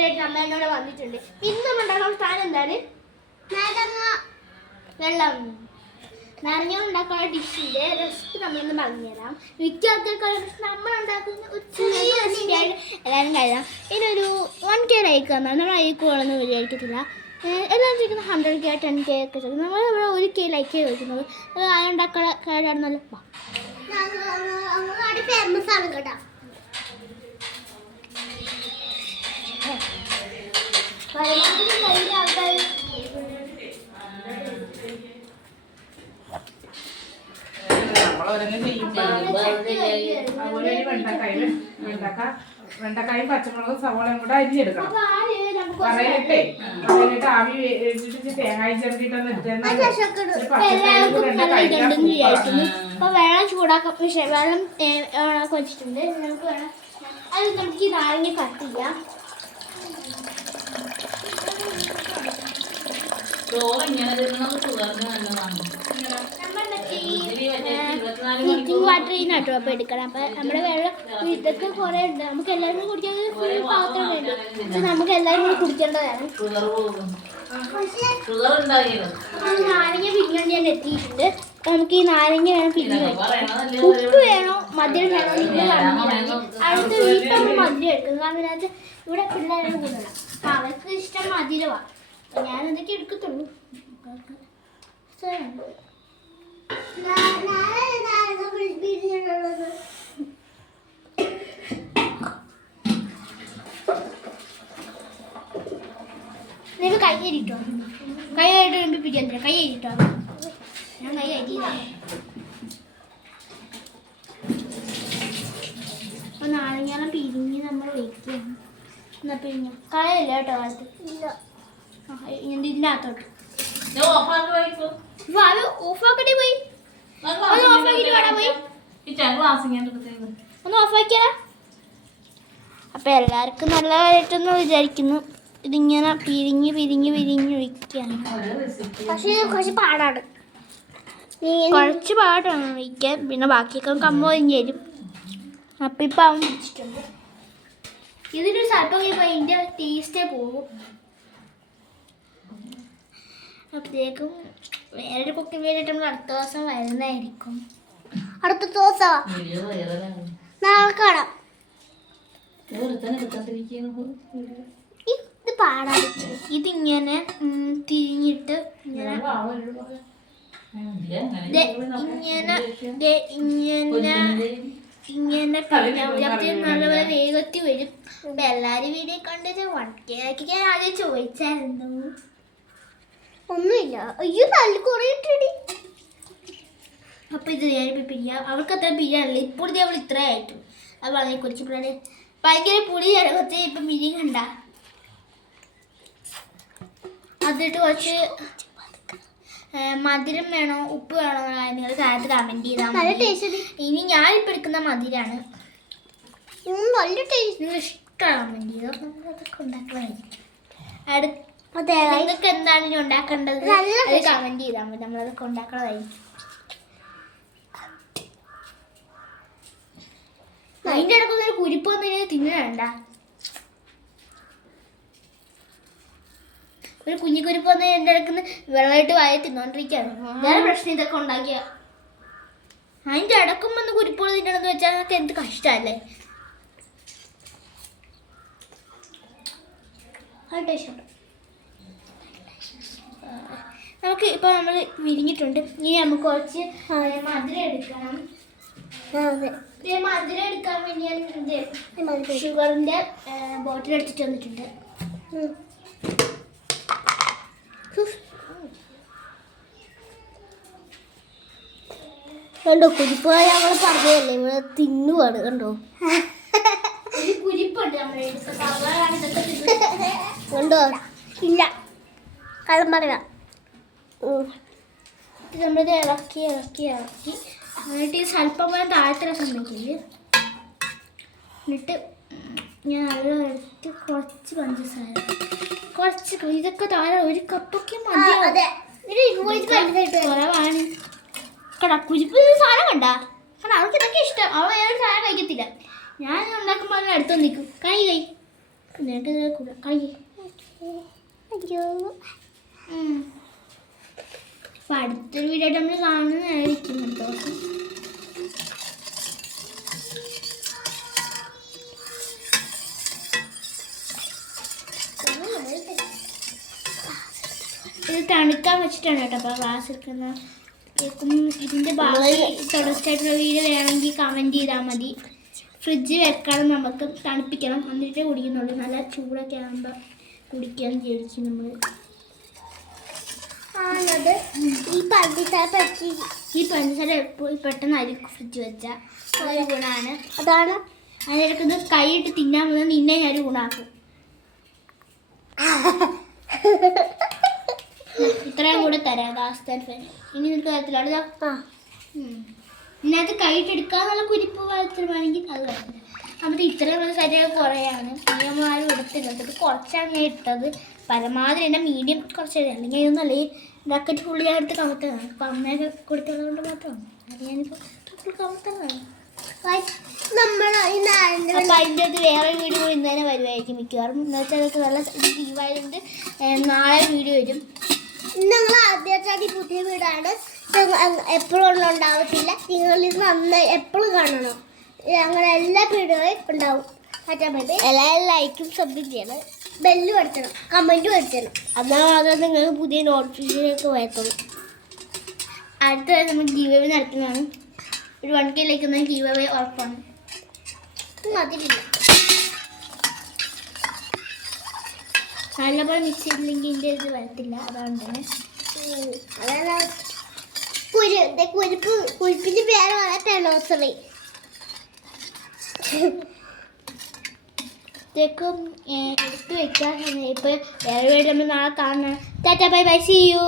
വീഡിയോയിലേക്ക് അമ്മ എന്നോട് വന്നിട്ടുണ്ട്. ഇന്ന് നമ്മൾ ഉണ്ടാക്കുന്ന സാധനം എന്താണ്? വെള്ളം നാരങ്ങ ഉണ്ടാക്കുന്ന ഡിഷിന്റെ റെസിപ്പി നമ്മളിന്ന് പറഞ്ഞുതരാം. മിക്ക ആൾക്കാർക്ക് നമ്മൾ ഉണ്ടാക്കുന്ന ഒരു ചെറിയ റെസിപ്പിയായിട്ട് എല്ലാവരും കഴിയാം. ഇതിനൊരു 1K ലൈക്ക് തന്നാൽ നമ്മൾ അയക്കുകളൊന്നും വിചാരിക്കത്തില്ല. എല്ലാവരും ചോദിക്കുന്നത് 100K 10K ഒക്കെ ചോദിക്കുന്നത്. നമ്മൾ ഇവിടെ 1K ലൈക്ക് ചോദിക്കുന്നത്. അത് ഉണ്ടാക്കുന്ന കേടാണെന്നല്ലോ. ഫേമസ് ആണ് കേട്ടോ. ആൾക്കാർ വെണ്ടക്കായും പച്ചമുളകും സവോളയും കൂടെ അരിഞ്ഞെടുക്കണം. കറയിലിട്ട് ആവി വേവിച്ചിട്ട് തേങ്ങായി ചേർത്തിട്ടൊന്ന് വെള്ളം ചൂടാക്കാൻ വെള്ളം വെച്ചിട്ടുണ്ട്. നമുക്ക് വേണം അത് നമുക്ക് ഈ നാരങ്ങ കട്ട് ചെയ്യാം. വാട്ടർ ഇതിനകത്ത് അപ്പം എടുക്കണം. അപ്പം നമ്മുടെ വെള്ളം ഇതൊക്കെ കുറേ ഉണ്ട്. നമുക്ക് എല്ലാവരും കുടിക്കാൻ ഫുൾ പാത്രം വേണ്ടി. പക്ഷെ നമുക്ക് എല്ലാവരും കൂടി കുടിക്കേണ്ടതാണ്. നാരങ്ങ പിരിഞ്ഞോണ്ട് ഞാൻ എത്തിയിട്ടുണ്ട്. അപ്പം നമുക്ക് ഈ നാരങ്ങ വേണം പിരിഞ്ഞ് വെക്കാം. ഉപ്പ് വേണോ മധുരം വേണോ അടുത്ത വീട്ടിൽ നമ്മൾ മധുരം എടുക്കുന്നത്. കാരണം ഇതിനകത്ത് ഇവിടെ പിള്ളേരെ കൂടണം. അപ്പം അവർക്ക് ഇഷ്ടം മധുരമാണ്. ഞാനതൊക്കെ എടുക്കത്തുള്ളൂ. നിങ്ങൾ കൈ അരിട്ടോ. കൈ ആയിട്ട് വരുമ്പോൾ പിരിയാൻ കൈ അരിട്ടോ. ഞാൻ കൈ അരി. അപ്പോൾ നാരങ്ങാളം പിരിഞ്ഞ് നമ്മൾ വയ്ക്കുകയാണ്. എന്നാൽ പിരിഞ്ഞ കായല്ല കേട്ടോ കാലത്ത് ഇല്ല. ഇതിനകത്തോട്ട് ഓഫാക്കട്ടെ പോയി. ഒന്ന് ഓഫാക്കിയാ. അപ്പം എല്ലാവർക്കും നല്ലതായിട്ടെന്ന് വിചാരിക്കുന്നു. ഇതിങ്ങനെ പിരിഞ്ഞ് പിരിഞ്ഞ് പിരിഞ്ഞ് ഒഴിക്കുകയാണ്. പക്ഷേ കുറച്ച് പാടാണ്. കുറച്ച് പാടാണ് ഒഴിക്കാൻ. പിന്നെ ബാക്കിയൊക്കെ കമ്പ് ഒഴിഞ്ഞ് തരും. അപ്പം ഇപ്പം അവൻ പിടിച്ചിട്ടുണ്ട്. ഇതിനൊരു സ്വല്പം കഴിയുമ്പോൾ അതിൻ്റെ ടേസ്റ്റേ പോകും. അപ്പോഴേക്കും വേറൊരു കുക്കിംഗ് വേണ്ടിയിട്ട് നമ്മൾ അടുത്ത ദിവസം വരുന്നതായിരിക്കും. അടുത്ത ദിവസം നാളെ കാണാം. ഇത് പാടാൻ ഇതിങ്ങനെ തിരിഞ്ഞിട്ട് ഇങ്ങനെ ഇങ്ങനെ നല്ലപോലെ വേഗത്തിൽ വരും. അപ്പം എല്ലാവരും വീഡിയോ കണ്ടിട്ട് 1K ഞാൻ ആദ്യം ചോദിച്ചായിരുന്നു. ഒന്നുമില്ല. അയ്യോ നല്ല കുറേ ഇട്ടടി. അപ്പം ഇത് ഞാനിപ്പോൾ പിരിയാം. അവൾക്ക് അത്ര പിരിയാനില്ല. ഇപ്പോഴത്തെ അവൾ ഇത്ര ആയിട്ടു. അത് വളരെ കുറച്ച് പിള്ളേർ ഭയങ്കര പുളി ഇറങ്ങത്തെ. ഇപ്പം മിരി കണ്ട അതിട്ട് കുറച്ച് മധുരം വേണോ ഉപ്പ് വേണോ നിങ്ങൾ താഴത്ത് കമൻറ്റ് ചെയ്താൽ മതി. ഇനി ഞാനിപ്പോൾ എടുക്കുന്ന മധുരമാണ്. നല്ല ടേസ്റ്റ്. നിങ്ങൾ ഇഷ്ടമാണ് കമൻറ്റ് ചെയ്തോ. നമ്മളതൊക്കെ ഉണ്ടാക്കണമായിരിക്കും. നിങ്ങൾക്ക് എന്താണ് ഇനി ഉണ്ടാക്കേണ്ടത് അത് കമൻറ്റ് ചെയ്താൽ മതി. നമ്മളതൊക്കെ ഉണ്ടാക്കണതായിരിക്കും. അതിൻ്റെ ഇടയ്ക്ക് ഒരു കുരിപ്പ് വന്നിട്ട് തിന്നണ്ട. ഒരു കുഞ്ഞു കുരിപ്പ് വന്ന് എൻ്റെ ഇടയ്ക്ക് വെള്ളമായിട്ട് വായ തിന്നോണ്ടിരിക്കുകയാണ്. വേറെ പ്രശ്നം ഇതൊക്കെ ഉണ്ടാക്കിയ അതിൻ്റെ ഇടക്കും വന്ന് കുരിപ്പുകൾ തിന്നണമെന്ന് വെച്ചാൽ അതൊക്കെ എന്ത് കഷ്ടമല്ലേ. അത് ടേസ്റ്റ് നമുക്ക് ഇപ്പോൾ നമ്മൾ വിരിഞ്ഞിട്ടുണ്ട്. ഇനി നമുക്ക് കുറച്ച് മധുരം എടുക്കണം. മധുരം എടുക്കാൻ വേണ്ടി ഞാൻ ഷുഗറിൻ്റെ ബോട്ടിൽ എടുത്തിട്ട് വന്നിട്ടുണ്ട്. കണ്ടോ കുരിപ്പ് ഞങ്ങൾ പറഞ്ഞതല്ലേ ഇവിടെ തിന്നുവാണ്. കണ്ടോ ഒരു കുരിപ്പുണ്ട് നമ്മുടെ കണ്ടോ. ഇല്ല കള്ളം പറയാം. നമ്മളിത് ഇളക്കി ഇളക്കി ഇളക്കി എന്നിട്ട് ഈ സ്വല്പം പോലെ താഴ്ത്തിടാൻ സമ്മതിക്കില്ല. എന്നിട്ട് ഞാൻ നല്ല എടുത്ത് കുറച്ച് പഞ്ചസാര കുറച്ച് ഇതൊക്കെ താഴെ ഒരു കപ്പൊക്കെ മതി. കുറവാണ് കടാ കുരിപ്പ് സാധനം കണ്ട. കാരണം അവൾക്ക് ഇതൊക്കെ ഇഷ്ടം. അവൾ വേറെ സാധനം കഴിക്കത്തില്ല. ഞാൻ ഉണ്ടാക്കുമ്പോൾ അതിന് അടുത്ത് നിൽക്കും. കൈ നിനക്ക് കളി. അയ്യോ. അപ്പം അടുത്തൊരു വീഡിയോ ആയിട്ട് നമ്മൾ കാണുന്നതായിരിക്കും അടുത്ത ദിവസം. ഇത് തണുക്കാൻ വെച്ചിട്ടാണ് കേട്ടോ. അപ്പോൾ ക്ലാസ് എടുക്കുന്ന ഇതിൻ്റെ ബാക്കി തുടർച്ചയായിട്ടുള്ള വീഡിയോ വേണമെങ്കിൽ കമൻറ്റ് ചെയ്താൽ മതി. ഫ്രിഡ്ജ് വെക്കണം, നമുക്ക് തണുപ്പിക്കണം, എന്നിട്ടേ കുടിക്കുന്നുള്ളൂ. നല്ല ചൂടൊക്കെ ആകുമ്പോൾ കുടിക്കാൻ വിചാരിക്കും നമ്മൾ. ആണത് ഈ പഞ്ചസാര എപ്പോഴും പെട്ടെന്ന് ആയിരിക്കും ഫ്രിഡ്ജ് വെച്ചാൽ ഒരു ഗുണമാണ്. അതാണ് അതിനെടുക്കുന്ന കൈയിട്ട് തിന്നാൻ പോകുന്നത് നിന്നെ ഞാൻ ഗുണമാക്കും. ഇത്രയും കൂടെ തരാം ലാസ്റ്റ്. ഇനി നിനക്ക് തരത്തിലാണ്. ഇതിനകത്ത് കൈയിട്ടെടുക്കാന്നുള്ള കുരിപ്പ് വളർത്തുവാണെങ്കിൽ അത് വരത്തില്ല. അപ്പോൾ ഇത്രയും ശരീരം കുറയാണ്. നമ്മളാരും എടുത്തില്ല. ഇത് കുറച്ചാണ് ഞാൻ ഇട്ടത്. പരമാവധി എൻ്റെ മീഡിയം കുറച്ച് അല്ലെങ്കിൽ ഇതൊന്നും അല്ലെങ്കിൽ ബക്കറ്റ് ഫുള്ളി ഞാൻ എടുത്ത് കമത്തതാണ്. അപ്പം അമ്മയൊക്കെ കൊടുത്തത് കൊണ്ട് മാത്രമാണ് അത് ഞാനിപ്പോൾ ഫുൾ കമത്തതാണ്. അപ്പം അതിൻ്റെ അത് വേറെ വീഡിയോ ഇന്ന് തന്നെ വരുമായിരിക്കും മിക്കവാറും. എന്നുവെച്ചാൽ അതൊക്കെ നല്ല ലീവായതുകൊണ്ട് നാളെ വീഡിയോ വരും. ഞങ്ങൾ ആദ്യമായിട്ടാണ് ഈ പുതിയ വീടാണ്. എപ്പോഴും ഒന്നും ഉണ്ടാവത്തില്ല. നിങ്ങളിത് നന്നായി എപ്പോഴും കാണണം. ഞങ്ങളുടെ എല്ലാ വീഡിയോയും ഉണ്ടാവും. എല്ലാവരും ലൈക്കും സബ്സ്ക്രൈബ് ചെയ്യണം, ബെല്ല് പഠിക്കണം, കമൻറ്റ് പഠിക്കണം. എന്നാൽ മാത്രമേ നിങ്ങൾക്ക് പുതിയ നോട്ടിഫിക്കേഷനൊക്കെ വരത്തുള്ളൂ. അടുത്ത നമ്മൾ ഗീവ് അവേ നടത്തുന്നതാണ്. ഒരു 1K ലേക്കുന്ന ഗീവ് അവേ ഉറപ്പാണ്. അതിലില്ല നല്ലപോലെ മിക്സ് ചെയ്തില്ലെങ്കിൽ ഇതിൻ്റെ ഇത് വരത്തില്ല. അതാണ് തന്നെ. അതാണ് കുരിപ്പിൻ്റെ പേര് പറയാൻ നഴ്സറി. ഇതൊക്കെ എടുത്ത് വെക്കാൻ. ഇപ്പോൾ വേറെ വീട് നമ്മൾ നാളെ കാണണം. Tata bye bye, see U.